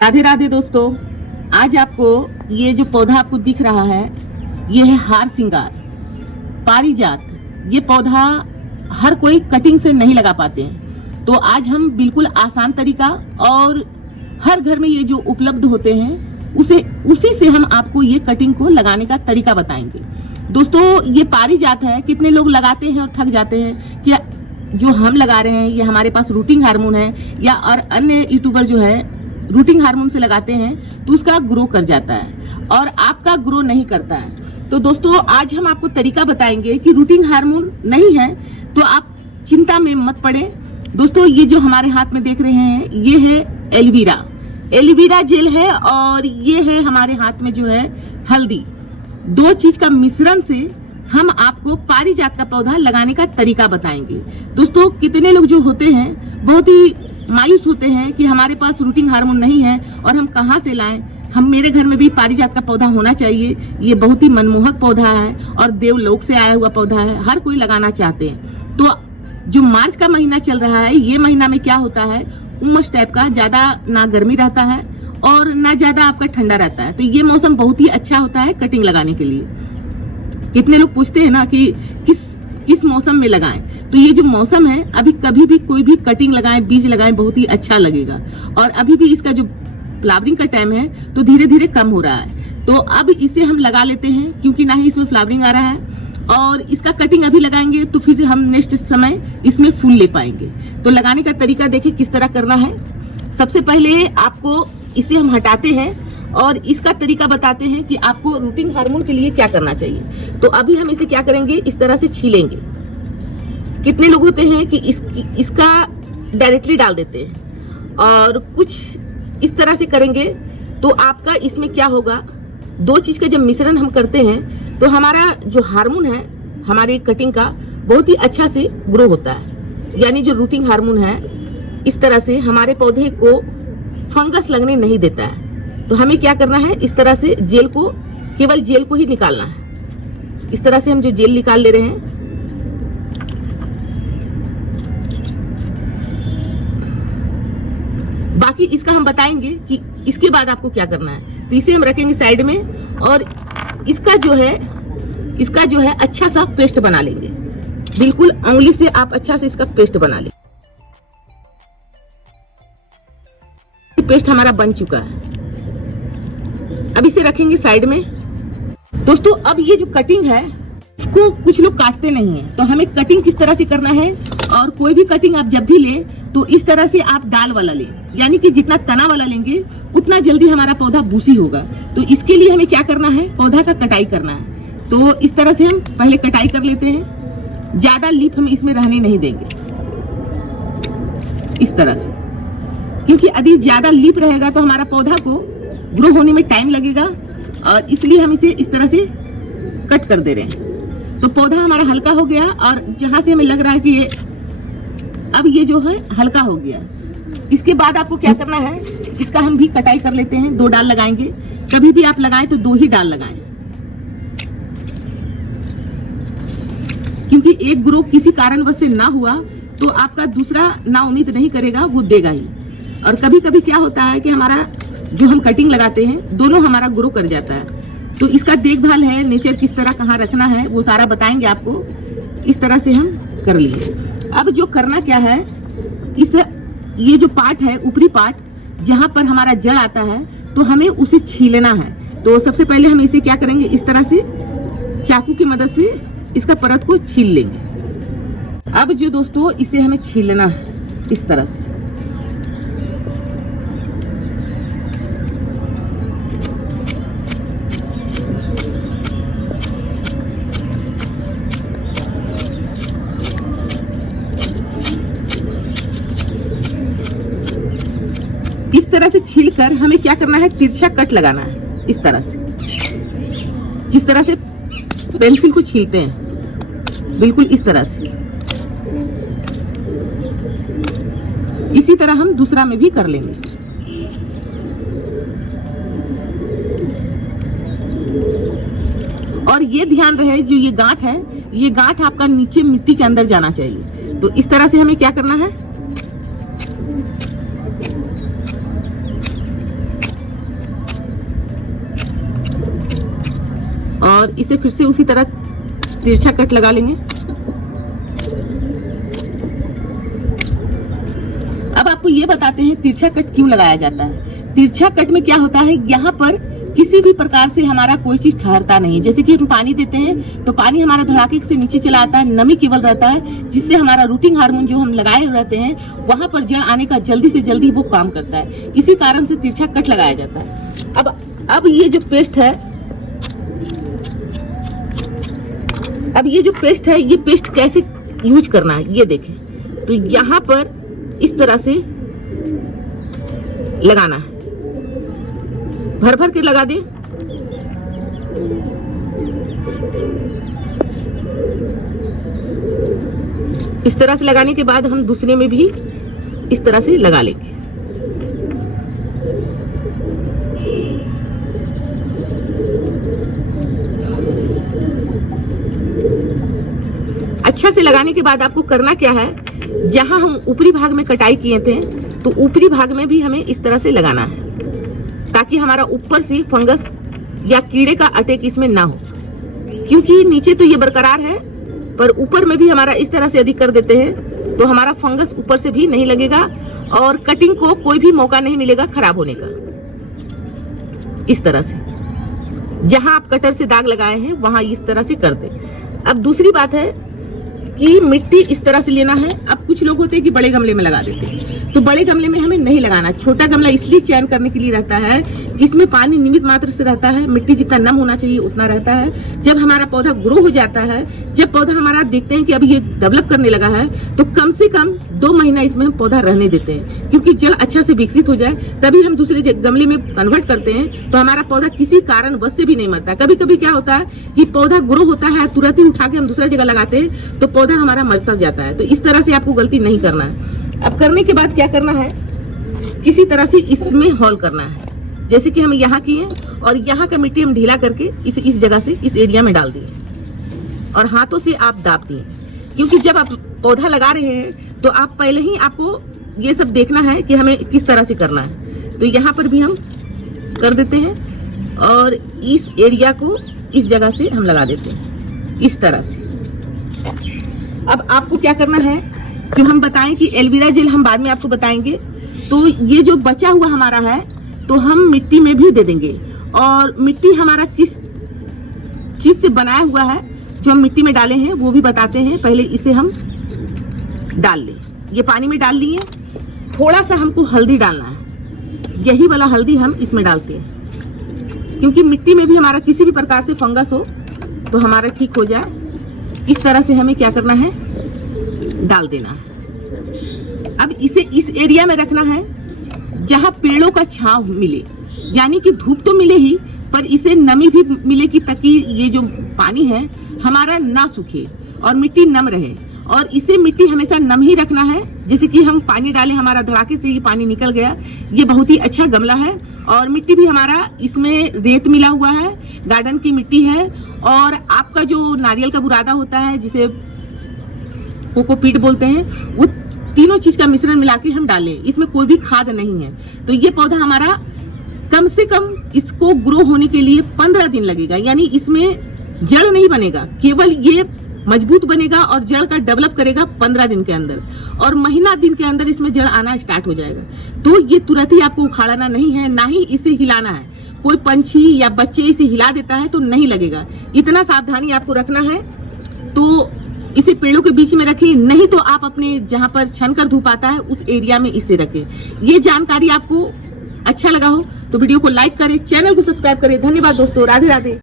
राधे राधे दोस्तों, आज आपको ये जो पौधा आपको दिख रहा है ये है हार सिंगार पारिजात। ये पौधा हर कोई कटिंग से नहीं लगा पाते हैं, तो आज हम बिल्कुल आसान तरीका और हर घर में ये जो उपलब्ध होते हैं उसी से हम आपको ये कटिंग को लगाने का तरीका बताएंगे। दोस्तों ये पारिजात है, कितने लोग लगाते हैं और थक जाते हैं कि जो हम लगा रहे हैं ये हमारे पास रूटिंग हार्मोन है या और अन्य यूट्यूबर जो है रूटिंग हार्मोन से लगाते हैं तो उसका ग्रो कर जाता है और आपका ग्रो नहीं करता है। तो दोस्तों आज हम आपको तरीका बताएंगे कि रूटिंग हार्मोन नहीं है तो आप चिंता में मत पड़े। दोस्तों ये जो हमारे हाथ में देख रहे हैं ये है एलोवेरा जेल है और ये है हमारे हाथ में जो है हल्दी। दो चीज का मिश्रण से हम आपको पारिजात का पौधा लगाने का तरीका बताएंगे। दोस्तों कितने लोग जो होते हैं बहुत ही मायूस होते हैं कि हमारे पास रूटिंग हार्मोन नहीं है और हम कहां से लाएं। हम मेरे घर में भी पारिजात का पौधा होना चाहिए। ये बहुत ही मनमोहक पौधा है और देवलोक से आया हुआ पौधा है, हर कोई लगाना चाहते हैं। तो जो मार्च का महीना चल रहा है ये महीना में क्या होता है, उमस टाइप का, ज्यादा ना गर्मी रहता है और ना ज्यादा आपका ठंडा रहता है, तो ये मौसम बहुत ही अच्छा होता है कटिंग लगाने के लिए। कितने लोग पूछते हैं ना कि किस मौसम में लगाएं, तो ये जो मौसम है अभी कभी भी कोई भी कटिंग लगाएं, बीज लगाएं, बहुत ही अच्छा लगेगा। और अभी भी इसका जो फ्लावरिंग का टाइम है तो धीरे धीरे कम हो रहा है, तो अब इसे हम लगा लेते हैं क्योंकि ना ही इसमें फ्लावरिंग आ रहा है और इसका कटिंग अभी लगाएंगे तो फिर हम नेक्स्ट समय इसमें फूल ले पाएंगे। तो लगाने का तरीका देखिए किस तरह करना है। सबसे पहले आपको इसे हम हटाते हैं और इसका तरीका बताते हैं कि आपको रूटिंग हार्मोन के लिए क्या करना चाहिए। तो अभी हम इसे क्या करेंगे, इस तरह से छीलेंगे। कितने लोग होते हैं कि इसका डायरेक्टली डाल देते हैं और कुछ इस तरह से करेंगे तो आपका इसमें क्या होगा, दो चीज का जब मिश्रण हम करते हैं तो हमारा जो हार्मोन है हमारे कटिंग का बहुत ही अच्छा से ग्रो होता है। यानी जो रूटिंग हार्मोन है इस तरह से हमारे पौधे को फंगस लगने नहीं देता है। तो हमें क्या करना है, इस तरह से जेल को, केवल जेल को ही निकालना है। इस तरह से हम जो जेल निकाल ले रहे हैं, बाकी इसका हम बताएंगे कि इसके बाद आपको क्या करना है। तो इसे हम रखेंगे साइड में और इसका जो है अच्छा सा पेस्ट बना लेंगे। बिल्कुल उंगली से आप अच्छा से इसका पेस्ट बना लेंगे। पेस्ट हमारा बन चुका है, अब इसे रखेंगे साइड में। दोस्तों अब ये जो कटिंग है इसको कुछ लोग काटते नहीं है, तो हमें कटिंग किस तरह से करना है, और कोई भी कटिंग आप जब भी ले तो इस तरह से आप डाल वाला ले, यानी कि जितना तना वाला लेंगे उतना जल्दी हमारा पौधा बूसी होगा। तो इसके लिए हमें क्या करना है, पौधा का कटाई करना है। तो इस तरह से हम पहले कटाई कर लेते हैं, ज्यादा लीफ हम इसमें रहने नहीं देंगे इस तरह से, क्योंकि यदि ज्यादा लीफ रहेगा तो हमारा पौधा को ग्रो होने में टाइम लगेगा और इसलिए हम इसे इस तरह से कट कर दे रहे हैं। तो पौधा हमारा हल्का हो गया और जहां से हमें लग रहा है कि अब ये जो है हल्का हो गया। इसके बाद आपको क्या करना है, इसका हम भी कटाई कर लेते हैं। 2 डाल लगाएंगे, कभी भी आप लगाएं तो 2 ही डाल लगाएं, क्योंकि एक ग्रो किसी कारणवश से ना हुआ तो आपका दूसरा ना उम्मीद नहीं करेगा, वो देगा ही। और कभी कभी क्या होता है कि हमारा जो हम कटिंग लगाते हैं दोनों हमारा ग्रो कर जाता है। तो इसका देखभाल है, नेचर किस तरह कहाँ रखना है वो सारा बताएंगे आपको। इस तरह से हम कर लिए। अब जो करना क्या है, ये जो पार्ट है, ऊपरी पार्ट जहां पर हमारा जड़ आता है, तो हमें उसे छीलना है। तो सबसे पहले हम इसे क्या करेंगे, इस तरह से चाकू की मदद से इसका परत को छील लेंगे। अब जो दोस्तों इसे हमें छीलना है इस तरह से। इस तरह से छीलकर हमें क्या करना है, तिरछा कट लगाना है इस तरह से, जिस तरह से पेंसिल को छीलते हैं, बिल्कुल इस तरह से। इसी तरह हम दूसरा में भी कर लेंगे। और ये ध्यान रहे जो ये गांठ है, ये गांठ आपका नीचे मिट्टी के अंदर जाना चाहिए। तो इस तरह से हमें क्या करना है, और इसे फिर से उसी तरह तिरछा कट लगा लेंगे। अब आपको ये बताते हैं तिरछा कट क्यों लगाया जाता है। तिरछा कट में क्या होता है, यहाँ पर किसी भी प्रकार से हमारा कोई चीज ठहरता नहीं। जैसे कि हम पानी देते हैं तो पानी हमारा धड़ाके से नीचे चला आता है, नमी केवल रहता है, जिससे हमारा रूटिंग हार्मोन जो हम लगाए रहते हैं वहां पर जड़ आने का जल्दी से जल्दी वो काम करता है। इसी कारण से तिरछा कट लगाया जाता है। अब ये जो पेस्ट है, ये पेस्ट कैसे यूज करना है ये देखें। तो यहाँ पर इस तरह से लगाना है, भर भर के लगा दें। इस तरह से लगाने के बाद हम दूसरे में भी इस तरह से लगा लेंगे। अच्छा से लगाने के बाद आपको करना क्या है, जहां हम ऊपरी भाग में कटाई किए थे तो ऊपरी भाग में भी हमें इस तरह से लगाना है, ताकि हमारा ऊपर से फंगस या कीड़े का अटैक इसमें ना हो। क्योंकि नीचे तो ये बरकरार है, पर ऊपर में भी हमारा इस तरह से यदि कर देते हैं तो हमारा फंगस ऊपर से भी नहीं लगेगा और कटिंग को कोई भी मौका नहीं मिलेगा खराब होने का। इस तरह से जहां आप कटर से दाग लगाए हैं वहां इस तरह से कर दें। अब दूसरी बात है कि मिट्टी इस तरह से लेना है। अब कुछ लोग होते हैं कि बड़े गमले में लगा देते हैं, तो बड़े गमले में हमें नहीं लगाना। छोटा गमला इसलिए चयन करने के लिए रहता है कि इसमें पानी नियमित मात्रा से रहता है, मिट्टी जितना नम होना चाहिए उतना रहता है। जब हमारा पौधा ग्रो हो जाता है, जब पौधा हमारा देखते हैं कि अभी ये डेवलप करने लगा है, तो कम से कम 2 महीना इसमें हम पौधा रहने देते हैं, क्योंकि जल अच्छा से विकसित हो जाए तभी हम दूसरे गमले में कन्वर्ट करते हैं। तो हमारा पौधा किसी कारणवश से भी नहीं मरता। कभी कभी क्या होता है कि पौधा ग्रो होता है, तुरंत ही उठा के हम दूसरा जगह लगाते हैं तो पौधा हमारा मर सा जाता है। तो इस तरह से आपको गलती नहीं करना है। अब करने के बाद क्या करना है, किसी तरह से इसमें हॉल करना है। जैसे कि हम यहाँ किए और यहाँ का मिट्टी हम ढीला करके इस जगह से इस एरिया में डाल दिए और हाथों से आप दाब दिए। क्योंकि जब आप पौधा लगा रहे हैं तो आप पहले ही आपको ये सब देखना है कि हमें किस तरह से करना है। तो यहाँ पर भी हम कर देते हैं और इस एरिया को इस जगह से हम लगा देते हैं इस तरह से। अब आपको क्या करना है, जो हम बताएं कि एलोवेरा जेल हम बाद में आपको बताएंगे, तो ये जो बचा हुआ हमारा है तो हम मिट्टी में भी दे देंगे। और मिट्टी हमारा किस चीज से बनाया हुआ है जो हम मिट्टी में डाले हैं वो भी बताते हैं। पहले इसे हम डाल लें, ये पानी में डाल लिए। थोड़ा सा हमको हल्दी डालना है, यही वाला हल्दी हम इसमें डालते हैं, क्योंकि मिट्टी में भी हमारा किसी भी प्रकार से फंगस हो तो हमारा ठीक हो जाए। इस तरह से हमें क्या करना है, डाल देना है। अब इसे इस एरिया में रखना है जहां पेड़ों का छांव मिले, यानी कि धूप तो मिले ही पर इसे नमी भी मिले कि ताकि ये जो पानी है हमारा ना सूखे और मिट्टी नम रहे। और इसे मिट्टी हमेशा नम ही रखना है। जैसे कि हम पानी डालें, हमारा धड़ाके से ये पानी निकल गया। ये बहुत ही अच्छा गमला है और मिट्टी भी हमारा इसमें रेत मिला हुआ है, गार्डन की मिट्टी है। और आपका जो नारियल का बुरादा होता है जिसे कोकोपीट बोलते हैं, वो तीनों चीज का मिश्रण मिला के हम डालें। इसमें कोई भी खाद नहीं है। तो ये पौधा हमारा कम से कम इसको ग्रो होने के लिए 15 दिन लगेगा, यानी इसमें जड़ नहीं बनेगा, केवल ये मजबूत बनेगा और जड़ का डेवलप करेगा 15 दिन के अंदर, और महीना दिन के अंदर इसमें जड़ आना स्टार्ट हो जाएगा। तो ये तुरंत ही आपको उखाड़ना नहीं है, ना ही इसे हिलाना है। कोई पंछी या बच्चे इसे हिला देता है तो नहीं लगेगा, इतना सावधानी आपको रखना है। तो इसे पेड़ों के बीच में रखें, नहीं तो आप अपने जहां पर छनकर धूप आता है उस एरिया में इसे रखें। ये जानकारी आपको अच्छा लगा हो तो वीडियो को लाइक करें, चैनल को सब्सक्राइब करें। धन्यवाद दोस्तों, राधे राधे।